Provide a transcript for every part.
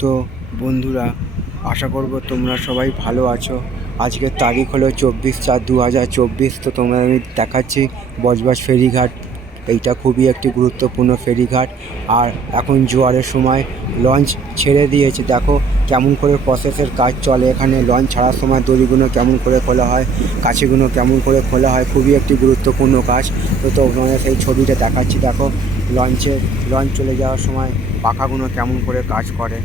তো বন্ধুরা, আশা করব তোমরা সবাই ভালো আছো। আজকের তারিখ হলো 24/4/2024। তো তোমরা আমি দেখাচ্ছি বজবজ ফেরিঘাট। এইটা খুবই একটি গুরুত্বপূর্ণ ফেরিঘাট। আর এখন জোয়ারের সময় লঞ্চ ছেড়ে দিয়েছে। দেখো কেমন করে প্রসেসের কাজ চলে এখানে। লঞ্চ ছাড়ার সময় দড়িগুলো কেমন করে খোলা হয়, কাছিগুলো কেমন করে খোলা হয়, খুবই একটি গুরুত্বপূর্ণ কাজ। তো তোমাদের সেই ছবিটা দেখাচ্ছি। দেখো লঞ্চ চলে যাওয়ার সময় পাখাগুলো কেমন করে কাজ করে।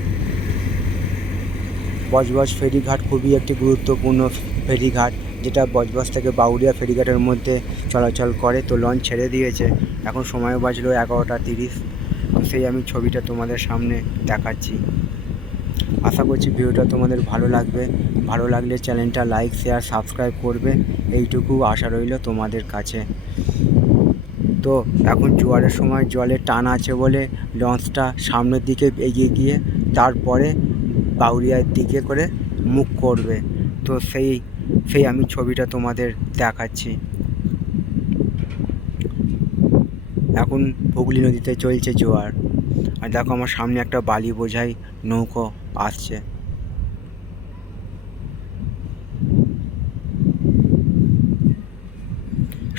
বজবজ ফেরিঘাট খুবই একটি গুরুত্বপূর্ণ ফেরিঘাট, যেটা বজবজ থেকে বাউরিয়া ফেরিঘাটের মধ্যে চলাচল করে। তো লঞ্চ ছেড়ে দিয়েছে, এখন সময় বাজলো 11টা 30। তো সেই আমি ছবিটা তোমাদের সামনে দেখাচ্ছি। আশা করছি ভিডিওটা তোমাদের ভালো লাগবে। ভালো লাগলে চ্যানেলটা লাইক, শেয়ার, সাবস্ক্রাইব করবে, এইটুকু আশা রইল তোমাদের কাছে। তো এখন জোয়ারের সময় জলের টান আছে বলে লঞ্চটা সামনের দিকে এগিয়ে গিয়ে তারপরে বাউরিয়ার দিকে করে মুখ করবে। তো সেই আমি ছবিটা তোমাদের দেখাচ্ছি। এখন হুগলি নদীতে চলছে জোয়ার। আর দেখো আমার সামনে একটা বালি বোঝাই নৌকো আসছে।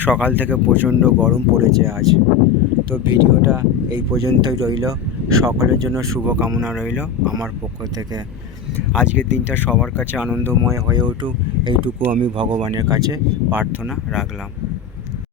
সকাল থেকে প্রচণ্ড গরম পড়েছে আজ। তো ভিডিওটা এই পর্যন্তই রইল। সকলের জন্য শুভকামনা রইল আমার পক্ষ থেকে। আজকের দিনটা সবার কাছে আনন্দময় হয়ে উঠুক, এইটুকু আমি ভগবানের কাছে প্রার্থনা রাখলাম।